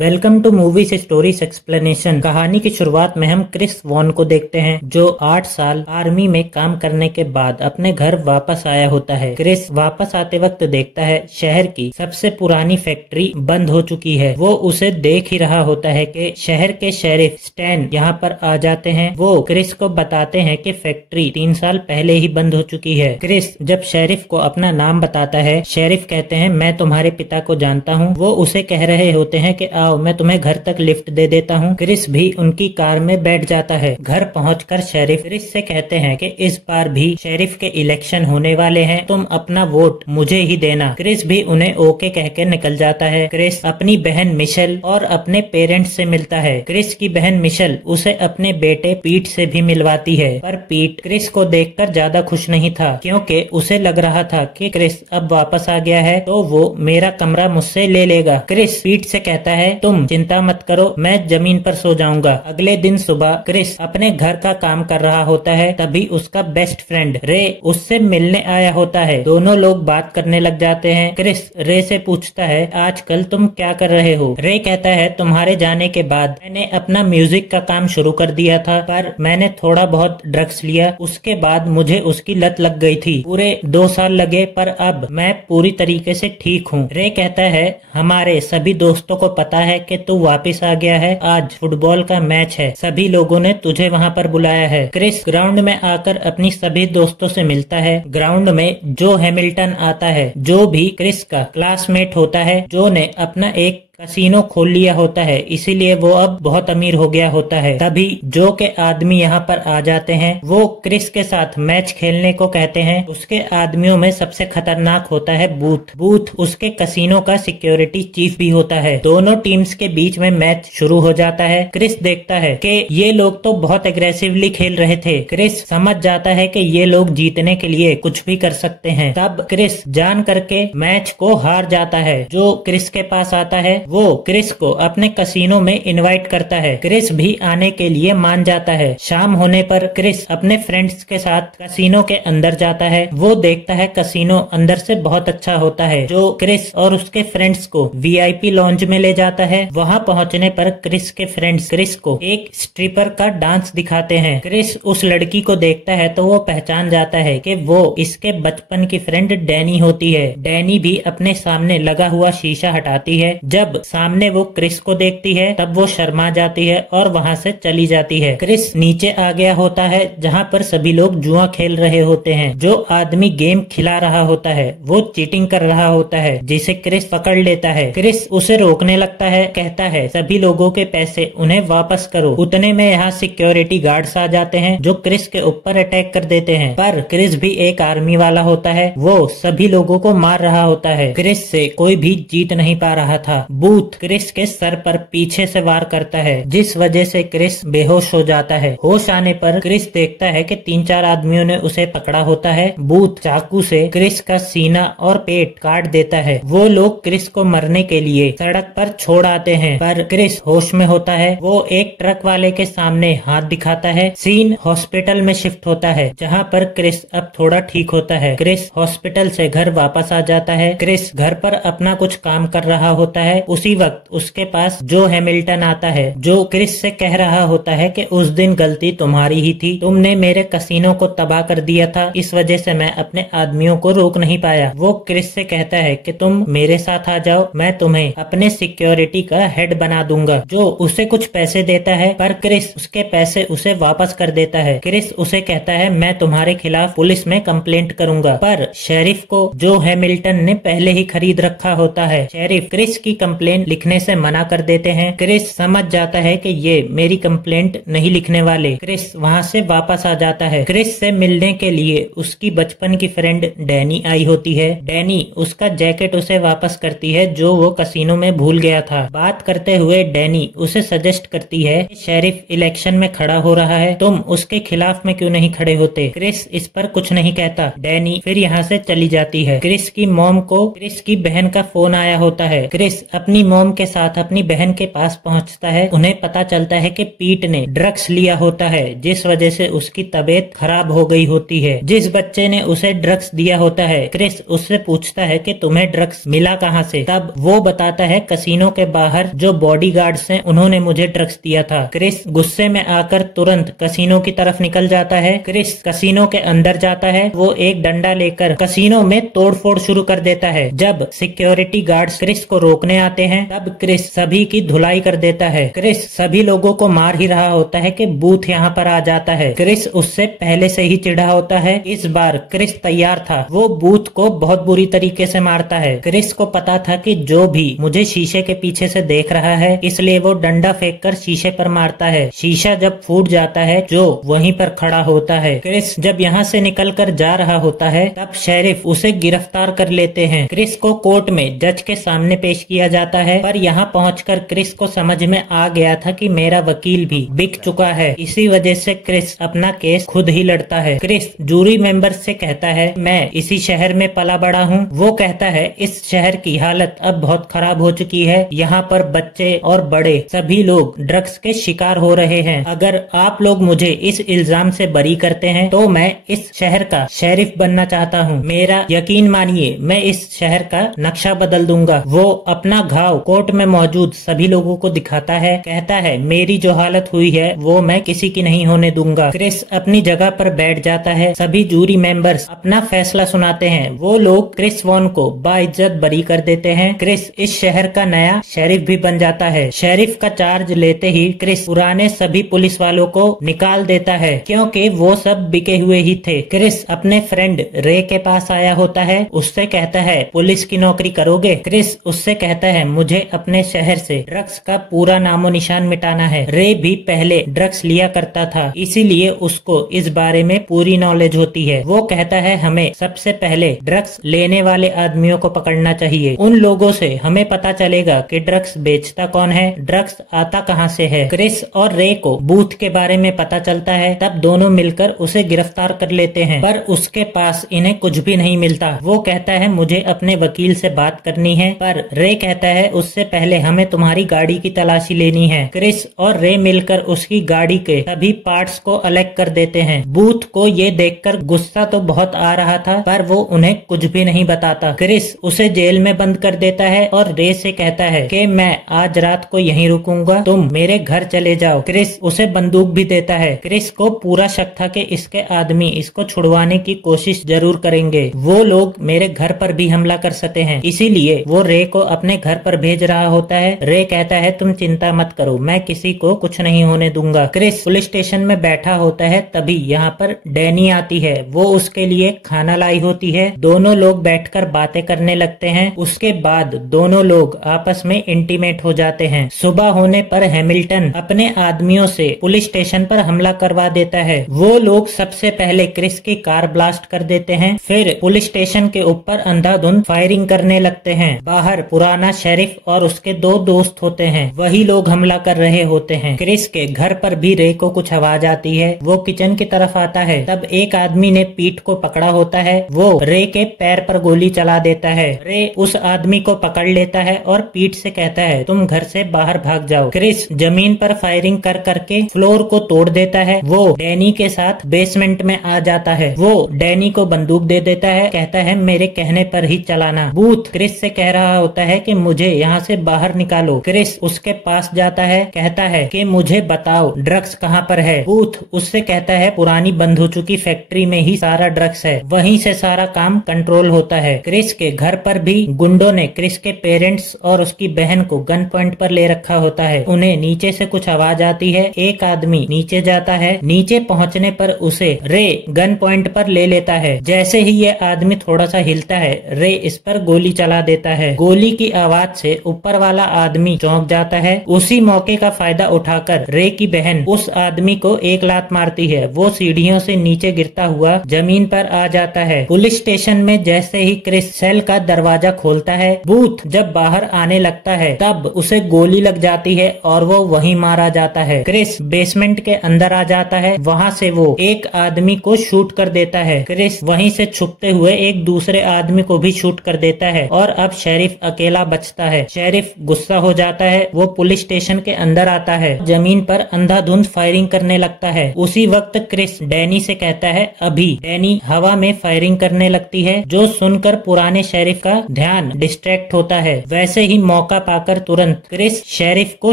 Welcome to movies stories explanation. कहानी की शुरुआत में हम क्रिस वॉन को देखते हैं जो 8 साल आर्मी में काम करने के बाद अपने घर वापस आया होता है। क्रिस वापस आते वक्त देखता है शहर की सबसे पुरानी फैक्ट्री बंद हो चुकी है। वो उसे देख ही रहा होता है कि शहर के शेरिफ स्टैन यहाँ पर आ जाते हैं। वो क्रिस को बताते हैं कि फैक्ट्री 3 साल पहले ही बंद हो चुकी है। क्रिस जब शेरिफ को अपना नाम बताता है, शेरिफ कहते हैं मैं तुम्हारे पिता को जानता हूँ। वो उसे कह रहे होते हैं कि मैं तुम्हें घर तक लिफ्ट दे देता हूँ। क्रिस भी उनकी कार में बैठ जाता है। घर पहुंचकर शेरिफ क्रिस से कहते हैं कि इस बार भी शेरिफ के इलेक्शन होने वाले हैं, तुम अपना वोट मुझे ही देना। क्रिस भी उन्हें ओके कह के निकल जाता है। क्रिस अपनी बहन मिशेल और अपने पेरेंट्स से मिलता है। क्रिस की बहन मिशेल उसे अपने बेटे पीट से भी मिलवाती है, पर पीट क्रिस को देखकर ज्यादा खुश नहीं था क्योंकि उसे लग रहा था कि क्रिस अब वापस आ गया है तो वो मेरा कमरा मुझसे ले लेगा। क्रिस पीट से कहता है तुम चिंता मत करो, मैं जमीन पर सो जाऊंगा। अगले दिन सुबह क्रिस अपने घर का काम कर रहा होता है, तभी उसका बेस्ट फ्रेंड रे उससे मिलने आया होता है। दोनों लोग बात करने लग जाते हैं। क्रिस रे से पूछता है आजकल तुम क्या कर रहे हो। रे कहता है तुम्हारे जाने के बाद मैंने अपना म्यूजिक का काम शुरू कर दिया था, पर मैंने थोड़ा बहुत ड्रग्स लिया, उसके बाद मुझे उसकी लत लग गई थी। पूरे 2 साल लगे पर अब मैं पूरी तरीके से ठीक हूँ। रे कहता है हमारे सभी दोस्तों को पता है कि तू वापस आ गया है, आज फुटबॉल का मैच है, सभी लोगों ने तुझे वहाँ पर बुलाया है। क्रिस ग्राउंड में आकर अपनी सभी दोस्तों से मिलता है। ग्राउंड में जो हैमिल्टन आता है, जो भी क्रिस का क्लासमेट होता है, जो ने अपना एक कसीनो खोल लिया होता है, इसीलिए वो अब बहुत अमीर हो गया होता है। तभी जो के आदमी यहाँ पर आ जाते हैं। वो क्रिस के साथ मैच खेलने को कहते हैं। उसके आदमियों में सबसे खतरनाक होता है बूथ। बूथ उसके कसीनो का सिक्योरिटी चीफ भी होता है। दोनों टीम्स के बीच में मैच शुरू हो जाता है। क्रिस देखता है कि ये लोग तो बहुत एग्रेसिवली खेल रहे थे। क्रिस समझ जाता है कि ये लोग जीतने के लिए कुछ भी कर सकते हैं। तब क्रिस जान करके मैच को हार जाता है। जो क्रिस के पास आता है वो क्रिस को अपने कसीनो में इनवाइट करता है। क्रिस भी आने के लिए मान जाता है। शाम होने पर क्रिस अपने फ्रेंड्स के साथ कसीनो के अंदर जाता है। वो देखता है कसीनो अंदर से बहुत अच्छा होता है, जो क्रिस और उसके फ्रेंड्स को वीआईपी लॉन्ज में ले जाता है। वहाँ पहुँचने पर क्रिस के फ्रेंड्स क्रिस को एक स्ट्रिपर का डांस दिखाते हैं। क्रिस उस लड़की को देखता है तो वो पहचान जाता है कि वो इसके बचपन की फ्रेंड डैनी होती है। डैनी भी अपने सामने लगा हुआ शीशा हटाती है। जब सामने वो क्रिस को देखती है तब वो शर्मा जाती है और वहाँ से चली जाती है। क्रिस नीचे आ गया होता है जहाँ पर सभी लोग जुआ खेल रहे होते हैं। जो आदमी गेम खिला रहा होता है वो चीटिंग कर रहा होता है, जिसे क्रिस पकड़ लेता है। क्रिस उसे रोकने लगता है, कहता है सभी लोगों के पैसे उन्हें वापस करो। उतने में यहाँ सिक्योरिटी गार्ड्स आ जाते हैं जो क्रिस के ऊपर अटैक कर देते हैं, पर क्रिस भी एक आर्मी वाला होता है। वो सभी लोगों को मार रहा होता है। क्रिस से कोई भी जीत नहीं पा रहा था। बूथ क्रिस के सर पर पीछे से वार करता है, जिस वजह से क्रिस बेहोश हो जाता है। होश आने पर क्रिस देखता है कि 3-4 आदमियों ने उसे पकड़ा होता है। बूथ चाकू से क्रिस का सीना और पेट काट देता है। वो लोग क्रिस को मरने के लिए सड़क पर छोड़ आते हैं, पर क्रिस होश में होता है। वो एक ट्रक वाले के सामने हाथ दिखाता है। सीन हॉस्पिटल में शिफ्ट होता है, जहाँ पर क्रिस अब थोड़ा ठीक होता है। क्रिस हॉस्पिटल से घर वापस आ जाता है। क्रिस घर पर अपना कुछ काम कर रहा होता है। उसी वक्त उसके पास जो हैमिल्टन आता है, जो क्रिस से कह रहा होता है कि उस दिन गलती तुम्हारी ही थी, तुमने मेरे कसीनो को तबाह कर दिया था, इस वजह से मैं अपने आदमियों को रोक नहीं पाया। वो क्रिस से कहता है कि तुम मेरे साथ आ जाओ, मैं तुम्हें अपने सिक्योरिटी का हेड बना दूंगा। जो उसे कुछ पैसे देता है, पर क्रिस उसके पैसे उसे वापस कर देता है। क्रिस उसे कहता है मैं तुम्हारे खिलाफ पुलिस में कंप्लेंट करूंगा, पर शेरिफ को जो हैमिल्टन ने पहले ही खरीद रखा होता है, शेरिफ क्रिस की कंप्लेंट लिखने से मना कर देते हैं। क्रिस समझ जाता है कि ये मेरी कंप्लेंट नहीं लिखने वाले। क्रिस वहाँ से वापस आ जाता है। क्रिस से मिलने के लिए उसकी बचपन की फ्रेंड डैनी आई होती है। डैनी उसका जैकेट उसे वापस करती है जो वो कसीनो में भूल गया था। बात करते हुए डैनी उसे सजेस्ट करती है शेरिफ इलेक्शन में खड़ा हो रहा है, तुम उसके खिलाफ में क्यों नहीं खड़े होते। क्रिस इस पर कुछ नहीं कहता। डैनी फिर यहाँ से चली जाती है। क्रिस की मॉम को क्रिस की बहन का फोन आया होता है। क्रिस अपनी अपनी मॉम के साथ अपनी बहन के पास पहुंचता है। उन्हें पता चलता है कि पीट ने ड्रग्स लिया होता है, जिस वजह से उसकी तबीयत खराब हो गई होती है। जिस बच्चे ने उसे ड्रग्स दिया होता है, क्रिस उससे पूछता है कि तुम्हें ड्रग्स मिला कहाँ से। तब वो बताता है कसिनो के बाहर जो बॉडीगार्ड्स हैं उन्होंने मुझे ड्रग्स दिया था। क्रिस गुस्से में आकर तुरंत कसिनो की तरफ निकल जाता है। क्रिस कसिनो के अंदर जाता है। वो एक डंडा लेकर कसिनो में तोड़फोड़ शुरू कर देता है। जब सिक्योरिटी गार्ड्स क्रिस को रोकने आते हैं तब क्रिस सभी की धुलाई कर देता है। क्रिस सभी लोगों को मार ही रहा होता है कि बूथ यहाँ पर आ जाता है। क्रिस उससे पहले से ही चिढ़ा होता है। इस बार क्रिस तैयार था। वो बूथ को बहुत बुरी तरीके से मारता है। क्रिस को पता था कि जो भी मुझे शीशे के पीछे से देख रहा है, इसलिए वो डंडा फेंककर शीशे पर मारता है। शीशा जब फूट जाता है जो वहीं पर खड़ा होता है। क्रिस जब यहाँ से निकलकर जा रहा होता है तब शेरिफ उसे गिरफ्तार कर लेते हैं। क्रिस को कोर्ट में जज के सामने पेश किया जाता है, पर यहाँ पहुंचकर क्रिस को समझ में आ गया था कि मेरा वकील भी बिक चुका है। इसी वजह से क्रिस अपना केस खुद ही लड़ता है। क्रिस जूरी मेंबर से कहता है मैं इसी शहर में पला बड़ा हूँ। वो कहता है इस शहर की हालत अब बहुत खराब हो चुकी है। यहाँ पर बच्चे और बड़े सभी लोग ड्रग्स के शिकार हो रहे हैं। अगर आप लोग मुझे इस इल्जाम से बरी करते हैं तो मैं इस शहर का शेरिफ बनना चाहता हूँ। मेरा यकीन मानिए, मैं इस शहर का नक्शा बदल दूंगा। वो अपना घाव कोर्ट में मौजूद सभी लोगों को दिखाता है। कहता है मेरी जो हालत हुई है वो मैं किसी की नहीं होने दूंगा। क्रिस अपनी जगह पर बैठ जाता है। सभी जूरी मेंबर्स अपना फैसला सुनाते हैं। वो लोग क्रिस वॉन को बाइज्जत बरी कर देते हैं। क्रिस इस शहर का नया शेरिफ भी बन जाता है। शेरिफ का चार्ज लेते ही क्रिस पुराने सभी पुलिस वालों को निकाल देता है, क्योंकि वो सब बिके हुए ही थे। क्रिस अपने फ्रेंड रे के पास आया होता है। उससे कहता है पुलिस की नौकरी करोगे? क्रिस उससे कहता है मुझे अपने शहर से ड्रग्स का पूरा नामो निशान मिटाना है। रे भी पहले ड्रग्स लिया करता था, इसीलिए उसको इस बारे में पूरी नॉलेज होती है। वो कहता है हमें सबसे पहले ड्रग्स लेने वाले आदमियों को पकड़ना चाहिए। उन लोगों से हमें पता चलेगा कि ड्रग्स बेचता कौन है, ड्रग्स आता कहाँ से है। क्रिस और रे को बूथ के बारे में पता चलता है। तब दोनों मिलकर उसे गिरफ्तार कर लेते हैं, पर उसके पास इन्हें कुछ भी नहीं मिलता। वो कहता है मुझे अपने वकील से बात करनी है, पर रे कहता है उससे पहले हमें तुम्हारी गाड़ी की तलाशी लेनी है। क्रिस और रे मिलकर उसकी गाड़ी के सभी पार्ट्स को अलग कर देते हैं। बूथ को ये देखकर गुस्सा तो बहुत आ रहा था, पर वो उन्हें कुछ भी नहीं बताता। क्रिस उसे जेल में बंद कर देता है और रे से कहता है कि मैं आज रात को यहीं रुकूंगा, तुम मेरे घर चले जाओ। क्रिस उसे बंदूक भी देता है। क्रिस को पूरा शक था कि इसके आदमी इसको छुड़वाने की कोशिश जरूर करेंगे। वो लोग मेरे घर पर भी हमला कर सकते हैं, इसीलिए वो रे को अपने घर पर भेज रहा होता है। रे कहता है तुम चिंता मत करो, मैं किसी को कुछ नहीं होने दूंगा। क्रिस पुलिस स्टेशन में बैठा होता है, तभी यहाँ पर डैनी आती है। वो उसके लिए खाना लाई होती है। दोनों लोग बैठकर बातें करने लगते हैं। उसके बाद दोनों लोग आपस में इंटीमेट हो जाते हैं। सुबह होने पर हैमिल्टन अपने आदमियों से पुलिस स्टेशन पर हमला करवा देता है। वो लोग सबसे पहले क्रिस की कार ब्लास्ट कर देते हैं, फिर पुलिस स्टेशन के ऊपर अंधाधुंध फायरिंग करने लगते हैं। बाहर पुराना शेरिफ और उसके दो दोस्त होते हैं, वही लोग हमला कर रहे होते हैं। क्रिस के घर पर भी रे को कुछ आवाज आती है। वो किचन की तरफ आता है, तब एक आदमी ने पीठ को पकड़ा होता है। वो रे के पैर पर गोली चला देता है। रे उस आदमी को पकड़ लेता है और पीठ से कहता है तुम घर से बाहर भाग जाओ। क्रिस जमीन पर फायरिंग कर करके फ्लोर को तोड़ देता है। वो डैनी के साथ बेसमेंट में आ जाता है। वो डैनी को बंदूक दे देता है, कहता है मेरे कहने पर ही चलाना। बूथ क्रिस से कह रहा होता है कि मुझे यहाँ से बाहर निकालो। क्रिस उसके पास जाता है, कहता है कि मुझे बताओ ड्रग्स कहाँ पर है। बूथ उससे कहता है पुरानी बंद हो चुकी फैक्ट्री में ही सारा ड्रग्स है, वहीं से सारा काम कंट्रोल होता है। क्रिस के घर पर भी गुंडों ने क्रिस के पेरेंट्स और उसकी बहन को गन पॉइंट पर ले रखा होता है। उन्हें नीचे से कुछ आवाज आती है। एक आदमी नीचे जाता है। नीचे पहुँचने पर उसे रे गन पॉइंट पर ले लेता है। जैसे ही ये आदमी थोड़ा सा हिलता है, रे इस पर गोली चला देता है। गोली की आवाज से ऊपर वाला आदमी चौंक जाता है। उसी मौके का फायदा उठाकर रे की बहन उस आदमी को एक लात मारती है। वो सीढ़ियों से नीचे गिरता हुआ जमीन पर आ जाता है। पुलिस स्टेशन में जैसे ही क्रिस सेल का दरवाजा खोलता है, बूथ जब बाहर आने लगता है तब उसे गोली लग जाती है और वो वहीं मारा जाता है। क्रिस बेसमेंट के अंदर आ जाता है। वहाँ से वो एक आदमी को शूट कर देता है। क्रिस वहीं से छुपते हुए एक दूसरे आदमी को भी शूट कर देता है और अब शेरिफ अकेला बचता है। शेरिफ गुस्सा हो जाता है, वो पुलिस स्टेशन के अंदर आता है, जमीन पर अंधाधुंध फायरिंग करने लगता है। उसी वक्त क्रिस डैनी से कहता है अभी। डैनी हवा में फायरिंग करने लगती है, जो सुनकर पुराने शेरिफ का ध्यान डिस्ट्रैक्ट होता है। वैसे ही मौका पाकर तुरंत क्रिस शेरिफ को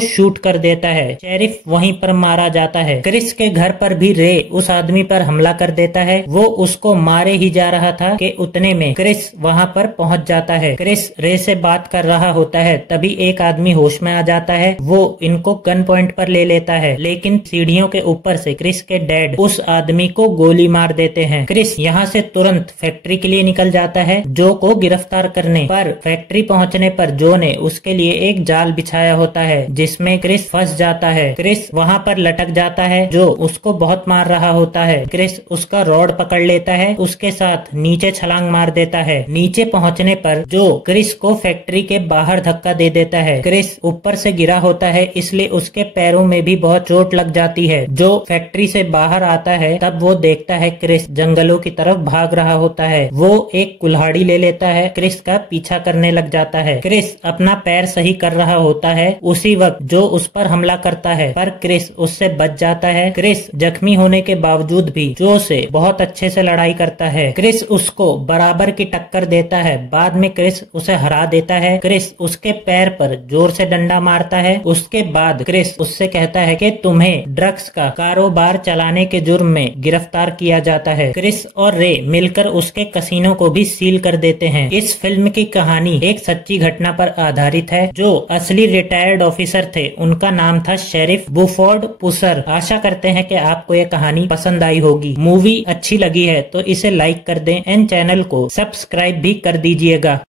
शूट कर देता है। शेरिफ वहीं पर मारा जाता है। क्रिस के घर पर भी रे उस आदमी पर हमला कर देता है। वो उसको मारे ही जा रहा था कि उतने में क्रिस वहां पर पहुंच जाता है। क्रिस रे से बात कर रहा होता है, तभी एक आदमी होश में आ जाता है। वो इनको गन पॉइंट पर ले लेता है, लेकिन सीढ़ियों के ऊपर से क्रिस के डैड उस आदमी को गोली मार देते हैं। क्रिस यहाँ से तुरंत फैक्ट्री के लिए निकल जाता है जो को गिरफ्तार करने। पर फैक्ट्री पहुंचने पर जो ने उसके लिए एक जाल बिछाया होता है, जिसमें क्रिस फंस जाता है। क्रिस वहाँ पर लटक जाता है, जो उसको बहुत मार रहा होता है। क्रिस उसका रॉड पकड़ लेता है, उसके साथ नीचे छलांग मार देता है। नीचे पहुंचने पर जो क्रिस को फैक्ट्री के बाहर धक्का दे देता है। क्रिस ऊपर से गिरा होता है, इसलिए उसके पैरों में भी बहुत चोट लग जाती है। जो फैक्ट्री से बाहर आता है, तब वो देखता है क्रिस जंगलों की तरफ भाग रहा होता है। वो एक कुल्हाड़ी ले लेता है, क्रिस का पीछा करने लग जाता है। क्रिस अपना पैर सही कर रहा होता है, उसी वक्त जो उस पर हमला करता है, पर क्रिस उससे बच जाता है। क्रिस जख्मी होने के बावजूद भी जो से बहुत अच्छे से लड़ाई करता है। क्रिस उसको बराबर की टक्कर देता है। बाद में क्रिस उसे हरा देता है। क्रिस उसके पैर पर जोर से डंडा मारता है। उसके बाद क्रिस उससे कहता है कि तुम्हें ड्रग्स का कारोबार चलाने के जुर्म में गिरफ्तार किया जाता है। क्रिस और रे मिलकर उसके कसीनो को भी सील कर देते हैं। इस फिल्म की कहानी एक सच्ची घटना पर आधारित है। जो असली रिटायर्ड ऑफिसर थे, उनका नाम था शेरिफ बुफोर्ड पुसर। आशा करते हैं कि आपको ये कहानी पसंद आई होगी। मूवी अच्छी लगी है तो इसे लाइक कर दें एंड चैनल को सब्सक्राइब भी कर दीजिएगा।